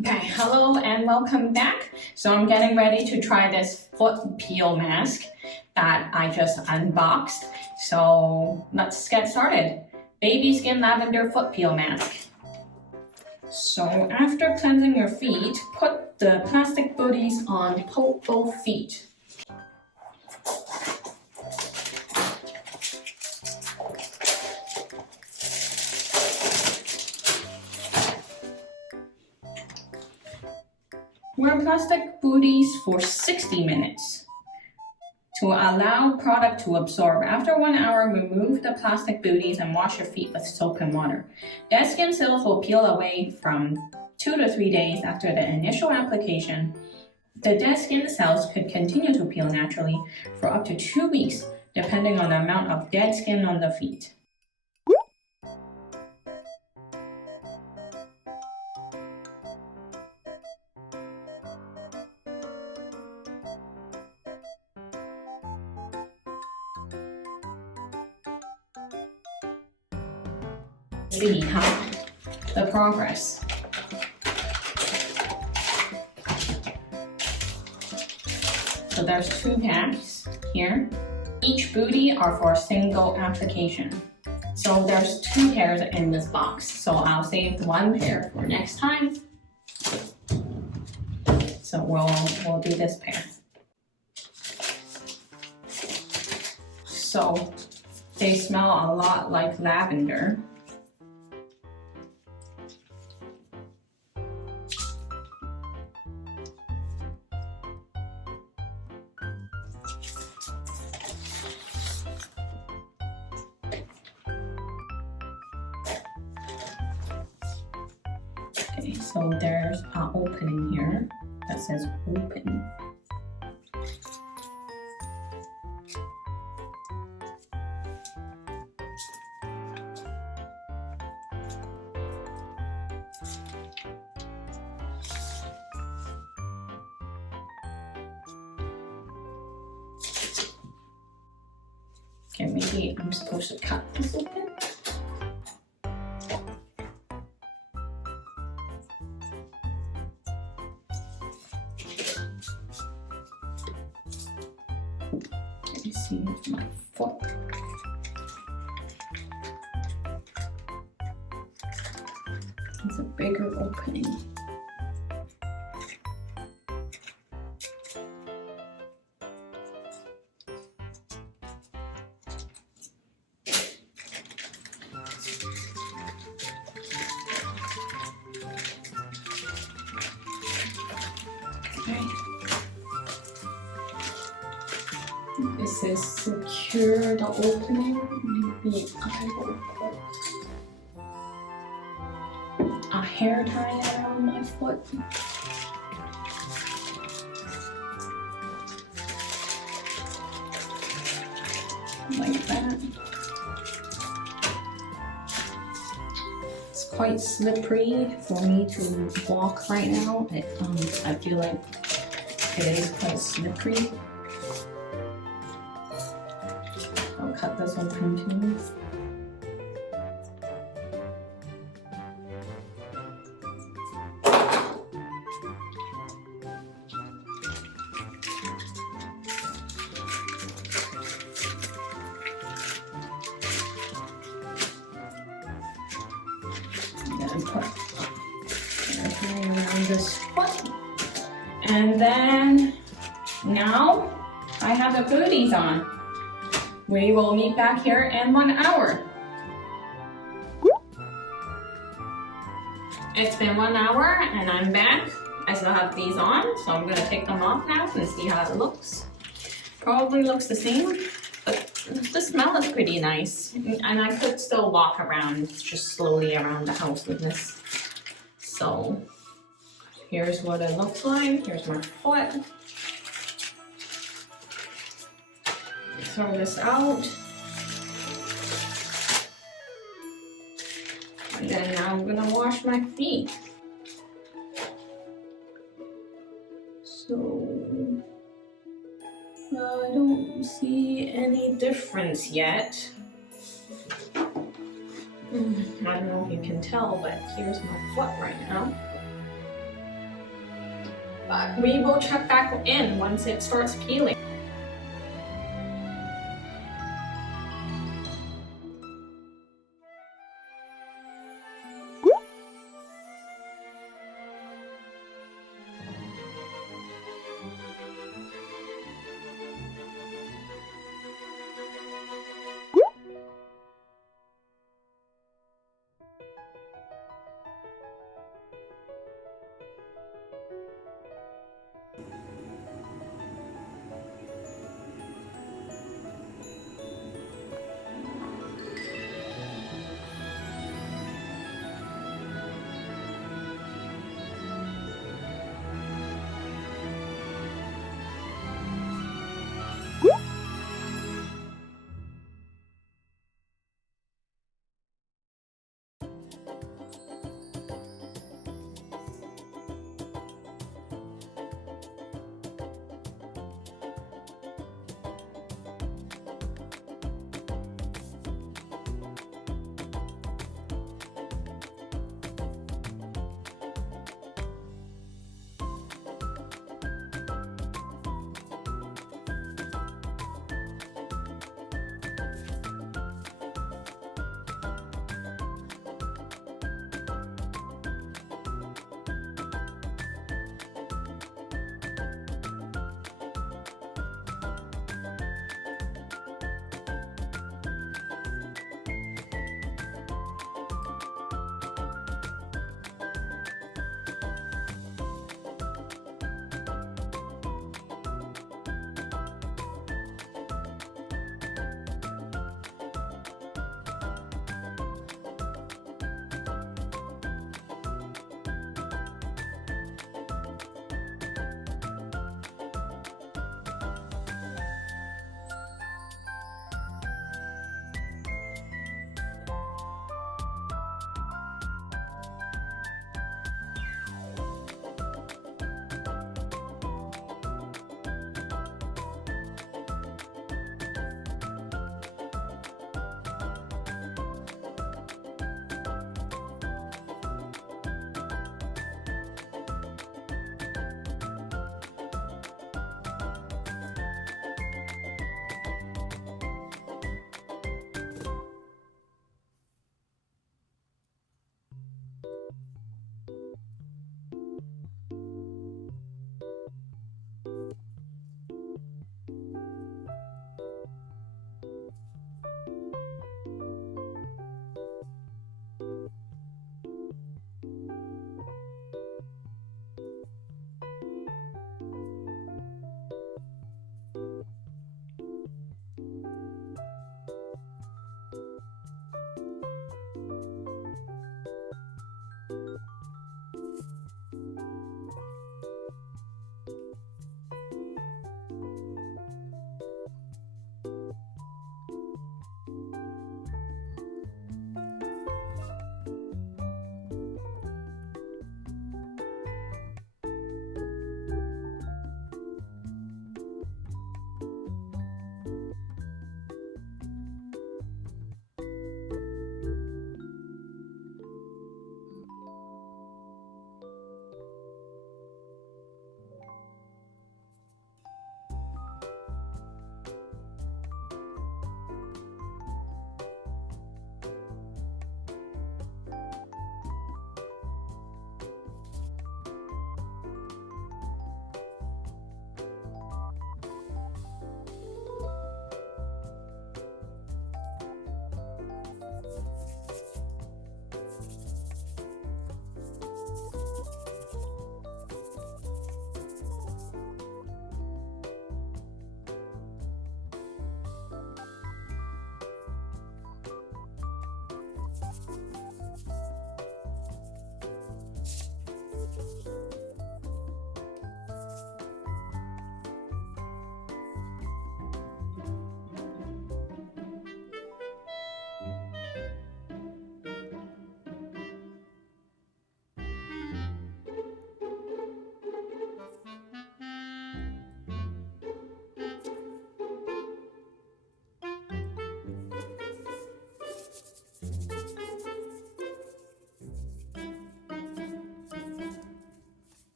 Okay, hello and welcome back. So I'm getting ready to try this foot peel mask that I just unboxed. So let's get started. Baby Skin Lavender Foot Peel Mask. So after cleansing your feet, put the plastic booties on both feet. Wear plastic booties for 60 minutes to allow product to absorb. After 1 hour, remove the plastic booties and wash your feet with soap and water. Dead skin cells will peel away from 2 to 3 days after the initial application. The dead skin cells could continue to peel naturally for up to 2 weeks, depending on the amount of dead skin on the feet. See the progress. So there's 2 packs here. Each booty are for a single application. So there's 2 pairs in this box. So I'll save 1 pair for next time. So we'll do this pair. So they smell a lot like lavender. Okay, so there's an opening here that says open. Okay, maybe I'm supposed to cut this open. Let me see my foot. It's a bigger opening. Okay. This is secure the opening. Maybe I will put a hair tie around my foot. Like that. It's quite slippery for me to walk right now. I feel like it is quite slippery. I'll cut this open too. And put everything around this foot. And then now I have the booties on. We will meet back here in 1 hour. It's been 1 hour and I'm back. I still have these on, so I'm gonna take them off now and see how it looks. Probably looks the same, but the smell is pretty nice. And I could still walk around, just slowly around the house with this. So here's what it looks like. Here's my foot. Throw this out. And then now I'm gonna wash my feet. So I don't see any difference yet. I don't know if you can tell, but here's my foot right now. But we will check back in once it starts peeling.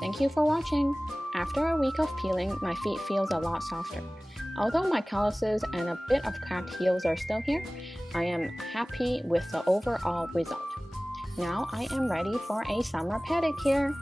Thank you for watching. After a week of peeling, my feet feels a lot softer. Although my calluses and a bit of cracked heels are still here, I am happy with the overall result. Now I am ready for a summer pedicure.